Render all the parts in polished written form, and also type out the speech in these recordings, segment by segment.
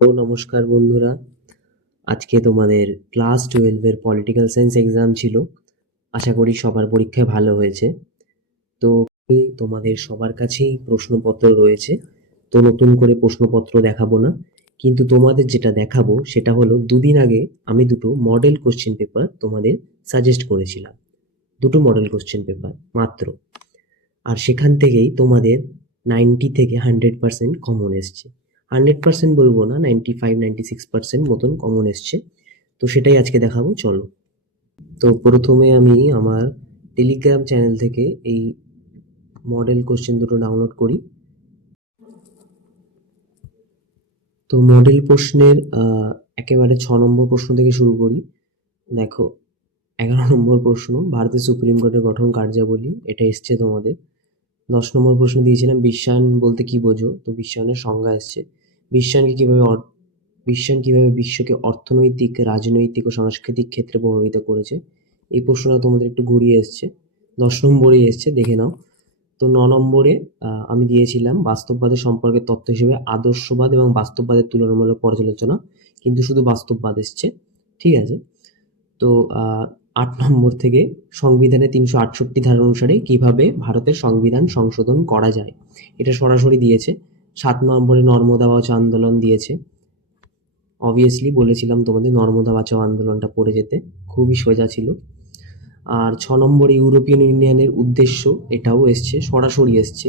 তো নমস্কার বন্ধুরা, আজকে তোমাদের ক্লাস 12-এর পলিটিক্যাল সায়েন্স এক্সাম ছিল। আশা করি সবার পরীক্ষায় ভালো হয়েছে। তো তোমাদের সবার কাছেই প্রশ্নপত্র রয়েছে, তো নতুন করে প্রশ্নপত্র দেখাবো না, কিন্তু তোমাদের যেটা দেখাবো সেটা হলো দুদিন আগে আমি দুটো মডেল কোশ্চেন পেপার তোমাদের সাজেস্ট করেছিলাম। দুটো মডেল কোশ্চেন পেপার মাত্র, আর সেখান থেকেই তোমাদের 90 থেকে 100% কমন এসছে। 100% বলবো না, 95-96% মতন কমন এসছে। তো সেটাই আজকে দেখাবো, চলো। তো প্রথমে আমি আমার টেলিগ্রাম চ্যানেল থেকে এই মডেল কোশ্চেন দুটো ডাউনলোড করি। তো মডেল প্রশ্নের একেবারে 6 নম্বর প্রশ্ন থেকে শুরু করি। দেখো, 11 নম্বর প্রশ্ন, ভারতের সুপ্রিম কোর্টের গঠন কার্যাবলী, এটা এসছে তোমাদের। 10 নম্বর প্রশ্ন দিয়েছিলাম বিশ্বায়ন বলতে কি বোঝো, তো বিশ্বায়নের সংজ্ঞা এসছে। বিশ্বায়ন কিভাবে বিশ্বকে অর্থনৈতিক, রাজনৈতিক ও সাংস্কৃতিক ক্ষেত্রে প্রভাবিত করেছে, এই প্রশ্নটা তোমাদের একটু ঘুরিয়ে এসছে। 10 নম্বরেই এসছে, দেখে নাও। তো 9 নম্বরে আমি দিয়েছিলাম বাস্তববাদের সম্পর্কে তত্ত্ব হিসেবে আদর্শবাদ এবং বাস্তববাদের তুলনামূলক পর্যালোচনা, কিন্তু শুধু বাস্তববাদ এসছে। ঠিক আছে। তো 8 নম্বর থেকে সংবিধানের 368 ধারা অনুসারে কিভাবে ভারতের সংবিধান সংশোধন করা যায়, এটা সরাসরি দিয়েছে। 7 নম্বরে নর্মদা বাঁচাও আন্দোলন দিয়েছে। অবভিয়াসলি বলেছিলাম তোমাদের নর্মদা বাঁচাও আন্দোলনটা পড়ে যেতে, খুবই সোজা ছিল। আর 6 নম্বরে ইউরোপিয়ান ইউনিয়নের উদ্দেশ্য, এটাও এসছে, সরাসরি এসছে।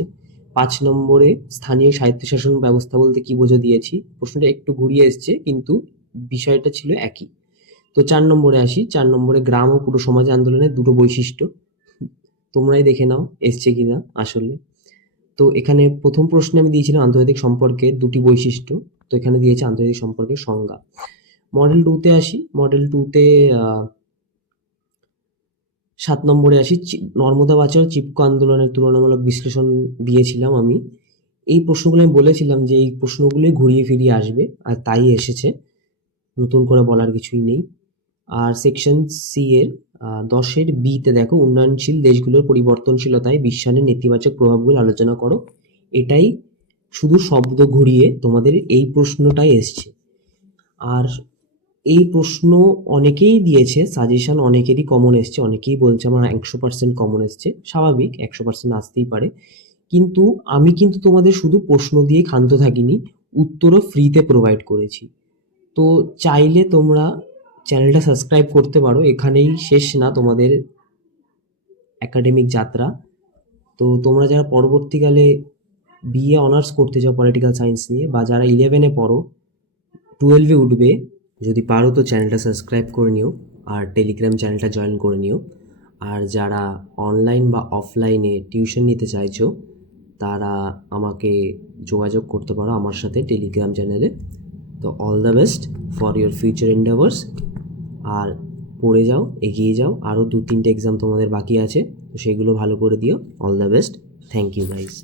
5 নম্বরে স্থানীয় স্বায়ত্তশাসন ব্যবস্থা বলতে কি বোঝো দিয়েছি, প্রশ্নটা একটু ঘুরিয়ে এসছে কিন্তু বিষয়টা ছিল একই। তো 4 নম্বরে আসি। 4 নম্বরে গ্রাম ও পুরো সমাজ আন্দোলনের দুটো বৈশিষ্ট্য, তোমরাই দেখে নাও এসছে কিনা আসলে। তো এখানে প্রথম প্রশ্নে আমি দিয়েছিলাম আন্তর্জাতিক সম্পর্কের দুটি বৈশিষ্ট্য, তো এখানে দিয়েছে আন্তর্জাতিক সম্পর্কের সংজ্ঞা। মডেল 2-তে আসি। মডেল 2-তে 7 নম্বরে আসি। নর্মদা বাঁচাও চিপকো আন্দোলনের তুলনামূলক বিশ্লেষণ দিয়েছিলাম আমি। এই প্রশ্নগুলো আমি বলেছিলাম যে এই প্রশ্নগুলোই ঘুরিয়ে ফিরিয়ে আসবে, আর তাই এসেছে, নতুন করে বলার কিছুই নেই। আর সেকশন সি এর 10-এর বিতে দেখো, উন্নয়নশীল দেশগুলোর পরিবর্তনশীলতায় বিশ্বায়নের নেতিবাচক প্রভাবগুলো আলোচনা করো। এটাই শুধু শব্দ ঘুরিয়ে তোমাদের এই প্রশ্নটাই এসছে। আর এই প্রশ্ন অনেকেই দিয়েছে সাজেশন, অনেকেরই কমন এসছে, অনেকেই বলছে আমার 100% কমন এসছে। স্বাভাবিক, 100% আসতেই পারে, কিন্তু আমি কিন্তু তোমাদের শুধু প্রশ্ন দিয়ে ক্ষান্ত থাকিনি, উত্তরও ফ্রিতে প্রোভাইড করেছি। তো চাইলে তোমরা চ্যানেলটা সাবস্ক্রাইব করতে পারো, এখানেই শেষ না তোমাদের একাডেমিক যাত্রা। তো তোমরা যারা পরবর্তীকালে বিএ অনার্স করতে চাও পলিটিক্যাল সায়েন্স নিয়ে, বা যারা 11-এ পড়ো, 12-এ উঠবে, যদি পারো তো চ্যানেলটা সাবস্ক্রাইব করে নিও, আর টেলিগ্রাম চ্যানেলটা জয়েন করে নিও। আর যারা অনলাইন বা অফলাইনে টিউশন নিতে চাইছো, তারা আমাকে যোগাযোগ করতে পারো আমার সাথে টেলিগ্রাম চ্যানেলে। তো all the best for your future endeavours. আর পড়ে যাও, এগিয়ে যাও, আরও 2-3টে এক্সাম তোমাদের বাকি আছে, তো সেগুলো ভালো করে দিও। All the best, thank you guys.